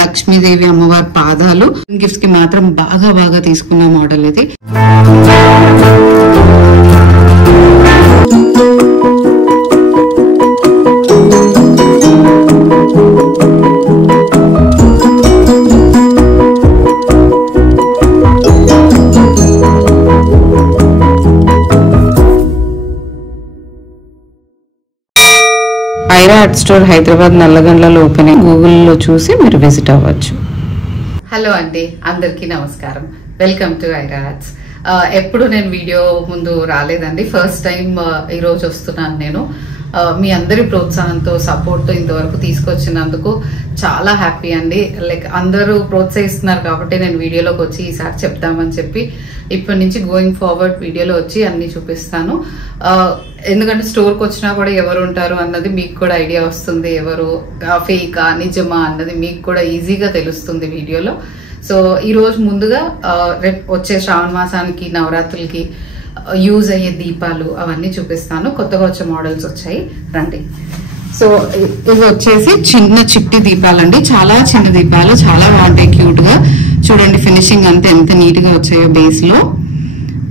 లక్ష్మీదేవి అమ్మవారి పాదాలు గిఫ్ట్స్ కి మాత్రం బాగా తీసుకున్న మోడల్ ఇది. ఐరా ఆర్ట్ స్టోర్ హైదరాబాద్ నల్లగండ్లలో ఓపెనింగ్ గూగుల్లో చూసి మీరు విజిట్ అవ్వచ్చు. హలో అండి, అందరికీ నమస్కారం. Welcome to Aira arts. ఎప్పుడు నేను వీడియో ముందు రాలేదండి, ఫస్ట్ టైం ఈరోజు వస్తున్నాను నేను. మీ అందరి ప్రోత్సాహంతో సపోర్ట్తో ఇంతవరకు తీసుకొచ్చినందుకు చాలా హ్యాపీ అండి. లైక్ అందరూ ప్రోత్సహిస్తున్నారు కాబట్టి నేను వీడియోలోకి వచ్చి ఈసారి చెప్తామని చెప్పి ఇప్పటి నుంచి గోయింగ్ ఫార్వర్డ్ వీడియోలో వచ్చి అన్ని చూపిస్తాను. ఎందుకంటే స్టోర్కి వచ్చినా కూడా ఎవరు ఉంటారు అన్నది మీకు కూడా ఐడియా వస్తుంది, ఎవరు ఫేకా నిజమా అన్నది మీకు కూడా ఈజీగా తెలుస్తుంది వీడియోలో. సో ఈరోజు ముందుగా రేపు వచ్చే శ్రావణ మాసానికి నవరాత్రులకి యూజ్ అయ్యే దీపాలు అవన్నీ చూపిస్తాను. కొత్తగా వచ్చే మోడల్స్ వచ్చాయి, రండి. సో ఇది వచ్చేసి చిన్న చిట్టి దీపాలండి, చాలా చిన్న దీపాలు, చాలా బాగుంటాయి క్యూట్ గా. చూడండి ఫినిషింగ్ అంతా ఎంత నీట్ గా వచ్చాయో. బేస్ లో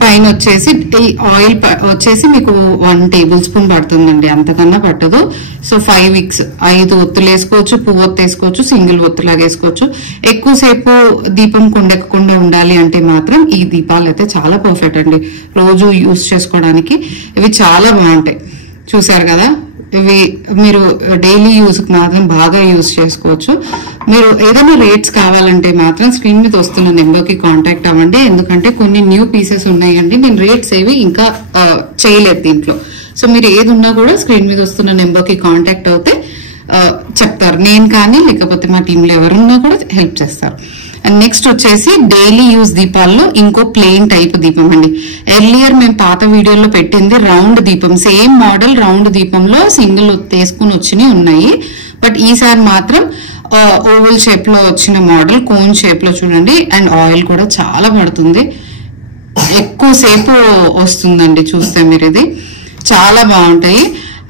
పైన వచ్చేసి ఈ ఆయిల్ వచ్చేసి మీకు 1 టేబుల్ స్పూన్ పడుతుందండి, అంతకన్నా పట్టదు. సో 5 విక్స్ 5 ఒత్తులు వేసుకోవచ్చు, పువ్వు ఒత్తు వేసుకోవచ్చు, సింగిల్ ఒత్తులాగా వేసుకోవచ్చు. ఎక్కువసేపు దీపం కొండెక్కకుండా ఉండాలి అంటే మాత్రం ఈ దీపాలు అయితే చాలా పర్ఫెక్ట్ అండి, రోజు యూజ్ చేసుకోవడానికి. ఇవి చాలా బాగుంటాయి, చూసారు కదా. ఇవి మీరు డైలీ యూజ్ మాత్రం బాగా యూజ్ చేసుకోవచ్చు. మీరు ఏదైనా రేట్స్ కావాలంటే మాత్రం స్క్రీన్ మీద వస్తున్న నెంబర్కి కాంటాక్ట్ అవ్వండి. ఎందుకంటే కొన్ని న్యూ పీసెస్ ఉన్నాయండి, నేను రేట్స్ ఏవి ఇంకా చేయలేదు దీంట్లో. సో మీరు ఏది ఉన్నా కూడా స్క్రీన్ మీద వస్తున్న నెంబర్కి కాంటాక్ట్ అవుతే చెప్తారు, నేను కానీ లేకపోతే మా టీంలో ఎవరున్నా కూడా హెల్ప్ చేస్తారు. అండ్ నెక్స్ట్ వచ్చేసి డైలీ యూజ్ దీపాల్లో ఇంకో ప్లెయిన్ టైప్ దీపం అండి. ఎర్లియర్ మేము పాత వీడియోలో పెట్టింది రౌండ్ దీపం, సేమ్ మోడల్ రౌండ్ దీపంలో సింగిల్ వేసుకుని వచ్చినవి ఉన్నాయి. బట్ ఈసారి మాత్రం ఓవల్ షేప్ లో వచ్చిన మోడల్, కోన్ షేప్ లో చూడండి. అండ్ ఆయిల్ కూడా చాలా పడుతుంది, ఎక్కువసేపు వస్తుందండి చూస్తే మీరు. ఇది చాలా బాగుంటాయి.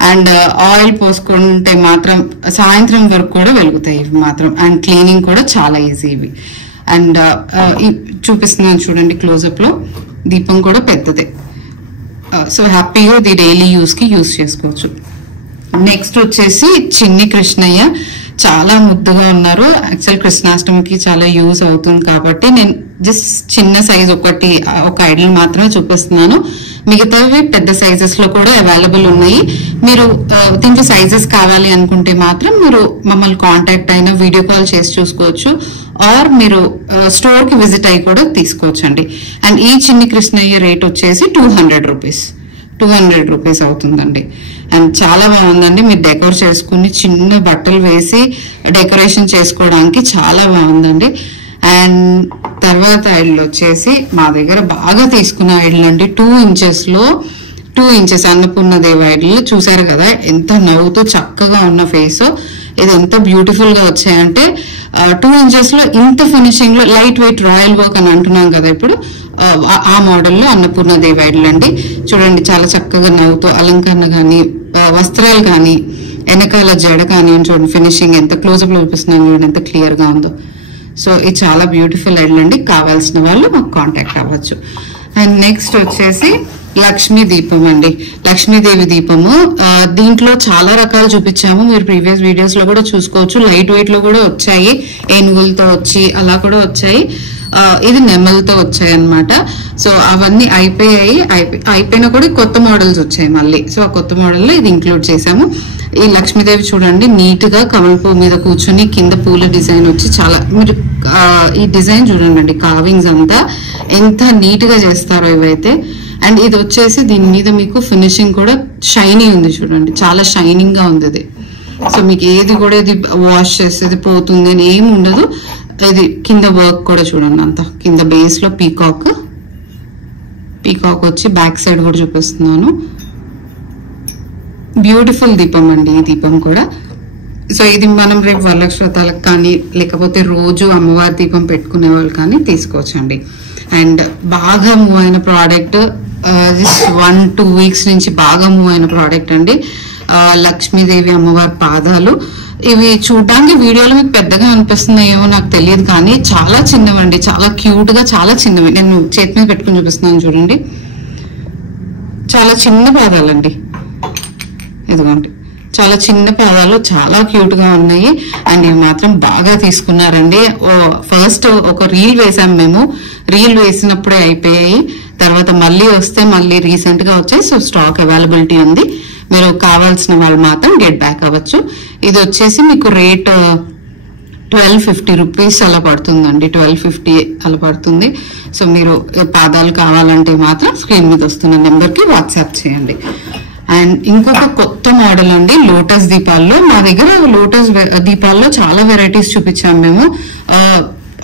అండ్ ఆయిల్ పోసుకుంటే మాత్రం సాయంత్రం వరకు కూడా వెలుగుతాయి ఇవి మాత్రం. అండ్ క్లీనింగ్ కూడా చాలా ఈజీ ఇవి. అండ్ చూపిస్తున్నాను చూడండి క్లోజప్ లో. దీపం కూడా పెద్దదే, సో హ్యాపీగా ఇది డైలీ యూజ్ కి యూజ్ చేసుకోవచ్చు. నెక్స్ట్ వచ్చేసి చిన్ని కృష్ణయ్య, చాలా ముద్దుగా ఉన్నారు. యాక్చువల్ కృష్ణాష్టమికి చాలా యూజ్ అవుతుంది కాబట్టి నేను జస్ట్ చిన్న సైజ్ ఒక ఐడల్ మాత్రమే చూపిస్తున్నాను. మిగతావి పెద్ద సైజెస్ లో కూడా అవైలబుల్ ఉన్నాయి. మీరు దీంట్లో సైజెస్ కావాలి అనుకుంటే మాత్రం మీరు మమ్మల్ని కాంటాక్ట్ అయినా వీడియో కాల్ చేసి చూసుకోవచ్చు, ఆర్ మీరు స్టోర్ కి విజిట్ అయ్యి కూడా తీసుకోవచ్చు అండి. అండ్ ఈ చిన్ని కృష్ణయ్య రేట్ వచ్చేసి 200 రూపీస్ అవుతుందండి. అండ్ చాలా బాగుందండి, మీరు డెకరేట్ చేసుకుని చిన్న బట్టలు వేసి డెకరేషన్ చేసుకోవడానికి చాలా బాగుందండి. అండ్ తర్వాత ఐడల్ వచ్చేసి మా దగ్గర బాగా తీసుకున్న ఐడల్ అండి, 2 ఇంచెస్ అన్నపూర్ణదేవి ఐడల్. చూసారు కదా ఎంత నవ్వుతూ చక్కగా ఉన్న ఫేస్. ఇది ఎంత బ్యూటిఫుల్ గా వచ్చాయంటే 2 ఇంచెస్ లో ఇంత ఫినిషింగ్ లో లైట్ వెయిట్ రాయల్ వర్క్ అని అంటున్నాం కదా ఇప్పుడు, ఆ మోడల్లో అన్నపూర్ణదేవి ఐడల్ అండి. చూడండి చాలా చక్కగా నవ్వుతూ అలంకరణ కానీ వస్త్రాలు కానీ వెనకాల జడ కానీ చూడండి ఫినిషింగ్ ఎంత క్లోజప్ లో చూపిస్తున్నాను చూడండి ఎంత క్లియర్ గా ఉందో. సో ఇది చాలా బ్యూటిఫుల్ ఐడల్ అండి, కావాల్సిన వాళ్ళు మాకు కాంటాక్ట్ అవ్వచ్చు. అండ్ నెక్స్ట్ వచ్చేసి లక్ష్మీ దీపం అండి, లక్ష్మీదేవి దీపము. దీంట్లో చాలా రకాలు చూపించాము, మీరు ప్రీవియస్ వీడియోస్ లో కూడా చూసుకోవచ్చు. లైట్ వెయిట్ లో కూడా వచ్చాయి, ఏనుగులతో వచ్చి అలా కూడా వచ్చాయి. ఇది నెమలతో వచ్చాయి అనమాట. సో అవన్నీ అయిపోయినా కూడా కొత్త మోడల్స్ వచ్చాయి మళ్ళీ. సో ఆ కొత్త మోడల్లో ఇది ఇంక్లూడ్ చేసాము. ఈ లక్ష్మీదేవి చూడండి నీట్ గా కమల పువ్వు మీద కూర్చుని కింద పూల డిజైన్ వచ్చి చాలా, మీరు ఈ డిజైన్ చూడండి, కార్వింగ్స్ అంతా ఎంత నీట్ గా చేస్తారో ఇవైతే. అండ్ ఇది వచ్చేసి దీని మీద మీకు ఫినిషింగ్ కూడా షైనీ ఉంది చూడండి, చాలా షైనింగ్ గా ఉంది ఇది. సో మీకు ఏది కూడా ఇది వాష్ చేసేది పోతుంది అని ఏమి ఉండదు. ఇది కింద వర్క్ కూడా చూడండి, అంత కింద బేస్ లో పీకాక్ వచ్చి బ్యాక్ సైడ్ కూడా చూపిస్తున్నాను. బ్యూటిఫుల్ దీపం అండి ఈ దీపం కూడా. సో ఇది మనం రేపు వరలక్ష్మి వ్రతాలకు కానీ లేకపోతే రోజు అమ్మవారి దీపం పెట్టుకునే వాళ్ళు కానీ తీసుకోవచ్చండి. అండ్ బాగా మూవ్ అయిన ప్రోడక్ట్, 1-2 వీక్స్ నుంచి బాగా మూవ్ అయిన ప్రోడక్ట్ అండి, లక్ష్మీదేవి అమ్మవారి పాదాలు. ఇవి చూడడానికి వీడియోలో మీకు పెద్దగా అనిపిస్తున్నాయేమో నాకు తెలియదు, కానీ చాలా చిన్నవండి, చాలా క్యూట్ గా చాలా చిన్నవి. నేను చేతి మీద పెట్టుకుని చూపిస్తున్నాను చూడండి. చాలా చిన్న పాదాలండి, ఇదిగోండి చాలా చిన్న పాదాలు, చాలా క్యూట్ గా ఉన్నాయి. అండ్ ఇవి మాత్రం బాగా తీసుకున్నారండి. ఫస్ట్ ఒక రీల్ వేసాం మేము, రీల్ వేసినప్పుడే అయిపోయాయి. తర్వాత మళ్ళీ వస్తే మళ్ళీ రీసెంట్ గా వచ్చాయి. సో స్టాక్ అవైలబిలిటీ ఉంది, మీరు కావాల్సిన వాళ్ళు మాత్రం గెట్ బ్యాక్ అవ్వచ్చు. ఇది వచ్చేసి మీకు రేట్ 1250 రూపీస్ అలా పడుతుందండి, 1250 అలా పడుతుంది. సో మీరు పాదాలు కావాలంటే మాత్రం స్క్రీన్ మీద వస్తున్న నెంబర్ కి వాట్సాప్ చేయండి. అండ్ ఇంకొక కొత్త మోడల్ అండి లోటస్ దీపాల్లో. మా దగ్గర లోటస్ దీపాల్లో చాలా వెరైటీస్ చూపించాము మేము,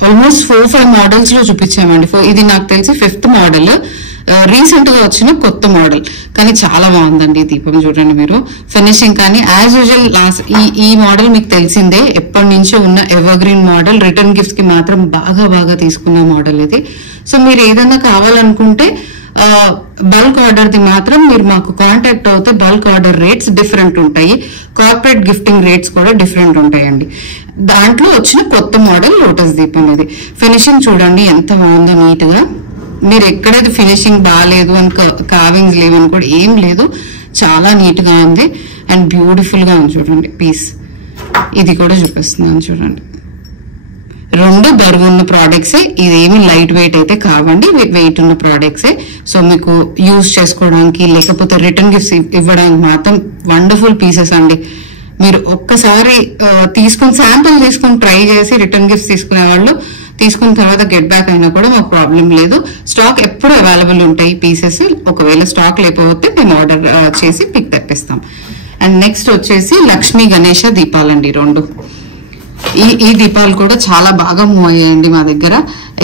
ఆల్మోస్ట్ 4-5 మోడల్స్ లో చూపించామండి. ఇది నాకు తెలిసి 5th మోడల్, రీసెంట్ గా వచ్చిన కొత్త మోడల్. కానీ చాలా బాగుందండి ఈ దీపం, చూడండి మీరు ఫినిషింగ్ కానీ యాజ్ యూజువల్. ఈ మోడల్ మీకు తెలిసిందే, ఎప్పటి నుంచో ఉన్న ever green model. Return gifts కి మాత్రం బాగా తీసుకున్న మోడల్ ఇది. సో మీరు ఏదన్నా కావాలనుకుంటే బల్క్ ఆర్డర్ ది మాత్రం మీరు మాకు కాంటాక్ట్ అవుతే బల్క్ ఆర్డర్ రేట్స్ డిఫరెంట్ ఉంటాయి, కార్పొరేట్ గిఫ్టింగ్ రేట్స్ కూడా డిఫరెంట్ ఉంటాయండి. దాంట్లో వచ్చిన కొత్త మోడల్ లోటస్ దీపం ఇది. ఫినిషింగ్ చూడండి ఎంత బాగుందో నీట్ గా. మీరు ఎక్కడైతే ఫినిషింగ్ బాగాలేదు అని కావింగ్స్ లేవని కూడా ఏం లేదు, చాలా నీట్ గా ఉంది అండ్ బ్యూటిఫుల్ గా ఉంది. చూడండి పీస్, ఇది కూడా చూపిస్తున్నాను చూడండి. 2 బరువు ఉన్న ప్రోడక్ట్సే, ఇదేమి లైట్ వెయిట్ అయితే కావండి, వెయిట్ ఉన్న ప్రోడక్ట్సే. సో మీకు యూజ్ చేసుకోవడానికి లేకపోతే రిటర్న్ గిఫ్ట్స్ ఇవ్వడానికి మాత్రం వండర్ఫుల్ పీసెస్ అండి. మీరు ఒక్కసారి తీసుకుని శాంపుల్ తీసుకుని ట్రై చేసి రిటర్న్ గిఫ్ట్స్ తీసుకునే వాళ్ళు తీసుకున్న తర్వాత గెట్ బ్యాక్ అయినా కూడా మాకు ప్రాబ్లం లేదు. స్టాక్ ఎప్పుడు అవైలబుల్ ఉంటాయి పీసెస్. ఒకవేళ స్టాక్ లేకపోతే మేము ఆర్డర్ చేసి పిక్ తెప్పిస్తాం. అండ్ నెక్స్ట్ వచ్చేసి లక్ష్మీ గణేష దీపాలండి 2. ఈ దీపాలు కూడా చాలా బాగా మూవ్ అయ్యాయండి మా దగ్గర.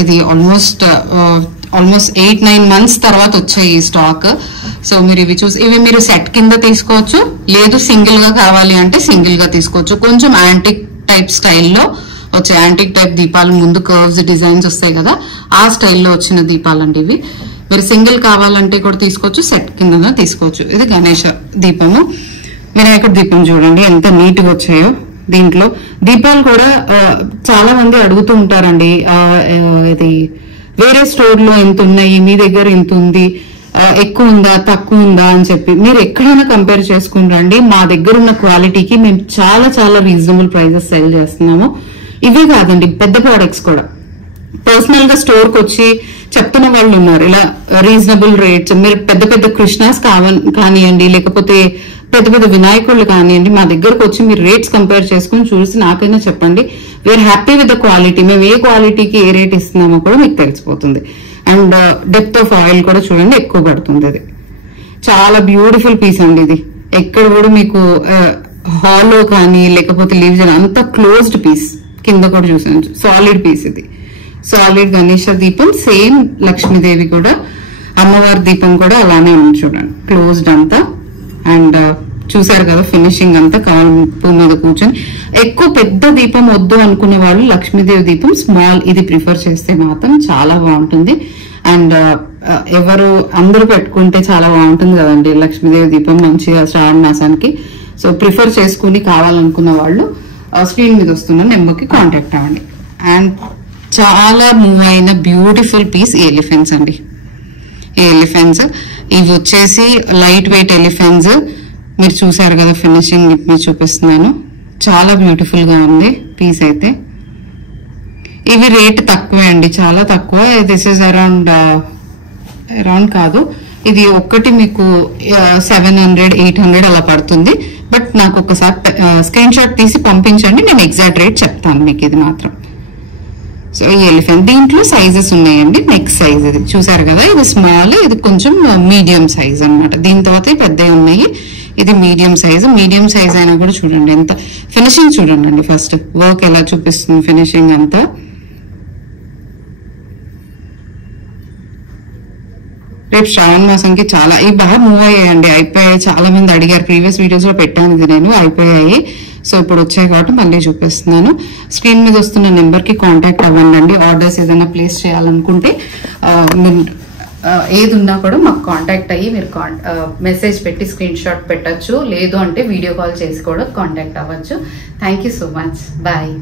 ఇది ఆల్మోస్ట్ 8-9 months తర్వాత వచ్చాయి ఈ స్టాక్. సో మీరు ఇవి మీరు సెట్ కింద తీసుకోవచ్చు, లేదు సింగిల్ గా కావాలి అంటే సింగిల్ గా తీసుకోవచ్చు. కొంచెం యాంటిక్ టైప్ స్టైల్లో వచ్చే యాంటిక్ టైప్ దీపాలు, ముందు కర్వ్స్ డిజైన్స్ వస్తాయి కదా, ఆ స్టైల్లో వచ్చిన దీపాలండి ఇవి. మీరు సింగిల్ కావాలంటే కూడా తీసుకోవచ్చు, సెట్ కింద తీసుకోవచ్చు. ఇది గణేష దీపము. వినాయకుడి దీపం చూడండి ఎంత నీట్ గా వచ్చాయో. దీంట్లో దీపాలు కూడా చాలా మంది అడుగుతూ ఉంటారండి, ఇది వేరే స్టోర్ లో ఎంత ఉన్నాయి, మీ దగ్గర ఎంత ఉంది, ఎక్కువ ఉందా తక్కువ ఉందా అని చెప్పి మీరు ఎక్కడైనా కంపేర్ చేసుకుని రండి. మా దగ్గర ఉన్న క్వాలిటీకి మేము చాలా రీజనబుల్ ప్రైజెస్ సెల్ చేస్తున్నాము. ఇవే కాదండి, పెద్ద ప్రోడక్ట్స్ కూడా పర్సనల్ గా స్టోర్ కి వచ్చి చెప్తున్న వాళ్ళు ఉన్నారు, ఇలా రీజనబుల్ రేట్స్. మీరు పెద్ద కృష్ణాస్ కానివ్వండి, లేకపోతే పెద్ద వినాయకుళ్ళు కానివ్వండి, మా దగ్గరకు వచ్చి మీరు రేట్స్ కంపేర్ చేసుకుని చూసి నాకైనా చెప్పండి. We're happy with the quality. మేము ఏ క్వాలిటీకి ఏ రేట్ ఇస్తున్నామో కూడా మీకు తెలిసిపోతుంది. అండ్ డెప్త్ ఆఫ్ ఆయిల్ కూడా చూడండి ఎక్కువ పడుతుంది. అది చాలా బ్యూటిఫుల్ పీస్ అండి. ఇది ఎక్కడ కూడా మీకు హాలో కానీ లేకపోతే లీవ్స్ అంత క్లోజ్డ్ పీస్. కింద కూడా చూసాను, సాలిడ్ పీస్. ఇది సాలిడ్ గణేష దీపం. సేమ్ లక్ష్మీదేవి కూడా, అమ్మవారి దీపం కూడా అలానే ఉంది చూడండి, క్లోజ్డ్ అంతా. అండ్ చూసారు కదా ఫినిషింగ్ అంతా కాంపు మీద కూర్చొని. ఎక్కువ పెద్ద దీపం వద్దు అనుకునే వాళ్ళు లక్ష్మీదేవి దీపం స్మాల్ ఇది ప్రిఫర్ చేస్తే మాత్రం చాలా బాగుంటుంది. అండ్ అందరూ పెట్టుకుంటే చాలా బాగుంటుంది కదండి లక్ష్మీదేవి దీపం మంచిగా శ్రావణ మాసానికి. సో ప్రిఫర్ చేసుకుని కావాలనుకున్న వాళ్ళు స్క్రీన్ మీద వస్తున్న నెంబర్కి కాంటాక్ట్ అవ్వండి. అండ్ చాలా మూవ్ అయిన బ్యూటిఫుల్ పీస్ ఎలిఫెంట్స్ అండి. ఈ ఎలిఫెంట్స్ ఇవి వచ్చేసి లైట్ వెయిట్ ఎలిఫెంట్స్. మీరు చూసారు కదా ఫినిషింగ్ మీరు చూపిస్తున్నాను, చాలా బ్యూటిఫుల్ గా ఉంది పీస్ అయితే. ఇవి రేట్ తక్కువే అండి, చాలా తక్కువ. దిస్ ఇస్ అరౌండ్ కాదు, ఇది ఒక్కటి మీకు 700-800 అలా పడుతుంది. బట్ నాకు ఒకసారి స్క్రీన్ షాట్ తీసి పంపించండి, నేను ఎగ్జాక్ట్ రేట్ చెప్తాను మీకు. ఇది మాత్రం సో ఈ ఎలిఫెంట్ దీంట్లో సైజెస్ ఉన్నాయండి. నెక్స్ట్ సైజ్ ఇది చూసారు కదా, ఇది స్మాల్, ఇది కొంచెం మీడియం సైజ్ అన్నమాట. దీని తర్వాత పెద్దవి ఉన్నాయి, ఇది మీడియం సైజ్. మీడియం సైజ్ అయినా కూడా చూడండి ఎంత ఫినిషింగ్ చూడండి అండి. ఫస్ట్ వర్క్ ఎలా చూపిస్తుంది ఫినిషింగ్ అంతా. రేపు శ్రావణ మాసంకి చాలా ఇవి బాగా మూవ్ అయ్యాయండి, అయిపోయాయి. చాలా మంది అడిగారు, ప్రీవియస్ వీడియోస్ లో పెట్టాను ఇది నేను, అయిపోయాయి. సో ఇప్పుడు వచ్చాయి కాబట్టి మళ్ళీ చూపిస్తున్నాను. స్క్రీన్ మీద వస్తున్న నెంబర్ కి కాంటాక్ట్ అవ్వండి. ఆర్డర్స్ ఏదైనా ప్లేస్ చేయాలనుకుంటే ఏది ఉన్నా కూడా మాకు కాంటాక్ట్ అయ్యి మీరు మెసేజ్ పెట్టి స్క్రీన్ షాట్ పెట్టచ్చు, లేదు అంటే వీడియో కాల్ చేసి కూడా కాంటాక్ట్ అవ్వచ్చు. Thank you so much. Bye.